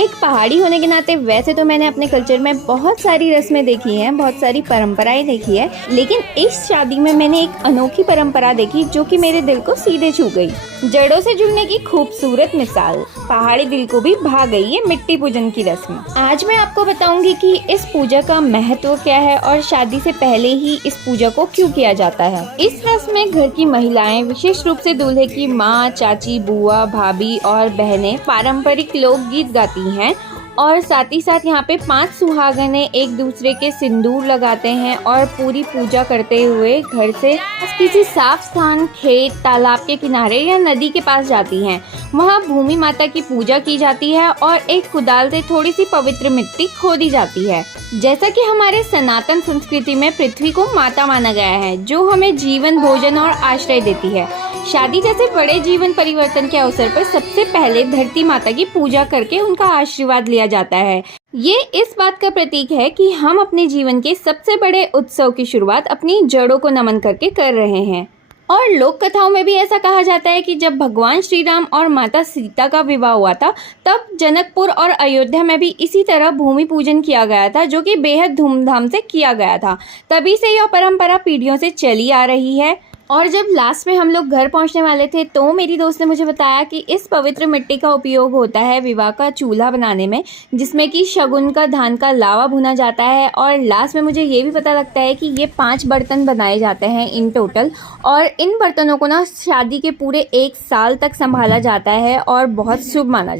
एक पहाड़ी होने के नाते वैसे तो मैंने अपने कल्चर में बहुत सारी रस्में देखी हैं, बहुत सारी परंपराएं देखी है, लेकिन इस शादी में मैंने एक अनोखी परंपरा देखी जो कि मेरे दिल को सीधे छू गई। जड़ों से जुड़ने की खूबसूरत मिसाल, पहाड़ी दिल को भी भा गई ये मिट्टी पूजन की रस्म। आज मैं आपको बताऊंगी कि इस पूजा का महत्व क्या है और शादी से पहले ही इस पूजा को क्यों किया जाता है। इस रस्म में घर की महिलाएं, विशेष रूप से दूल्हे की माँ, चाची, बुआ, भाभी और बहनें पारंपरिक लोकगीत गाती हैं और साथ ही साथ यहाँ पे 5 सुहागनें एक दूसरे के सिंदूर लगाते हैं और पूरी पूजा करते हुए घर से किसी साफ स्थान, खेत, तालाब के किनारे या नदी के पास जाती हैं। वहाँ भूमि माता की पूजा की जाती है और एक कुदाल से थोड़ी सी पवित्र मिट्टी खोदी जाती है। जैसा कि हमारे सनातन संस्कृति में पृथ्वी को माता माना गया है, जो हमें जीवन, भोजन और आश्रय देती है। शादी जैसे बड़े जीवन परिवर्तन के अवसर पर सबसे पहले धरती माता की पूजा करके उनका आशीर्वाद लिया जाता है। ये इस बात का प्रतीक है कि हम अपने जीवन के सबसे बड़े उत्सव की शुरुआत अपनी जड़ों को नमन करके कर रहे हैं। और लोक कथाओं में भी ऐसा कहा जाता है कि जब भगवान श्री राम और माता सीता का विवाह हुआ था, तब जनकपुर और अयोध्या में भी इसी तरह भूमि पूजन किया गया था, जो कि बेहद धूमधाम से किया गया था। तभी से यह परंपरा पीढ़ियों से चली आ रही है। और जब लास्ट में हम लोग घर पहुंचने वाले थे तो मेरी दोस्त ने मुझे बताया कि इस पवित्र मिट्टी का उपयोग होता है विवाह का चूल्हा बनाने में, जिसमें कि शगुन का धान का लावा भुना जाता है। और लास्ट में मुझे ये भी पता लगता है कि ये 5 बर्तन बनाए जाते हैं इन टोटल, और इन बर्तनों को ना शादी के पूरे 1 साल तक संभाला जाता है और बहुत शुभ माना जाता है।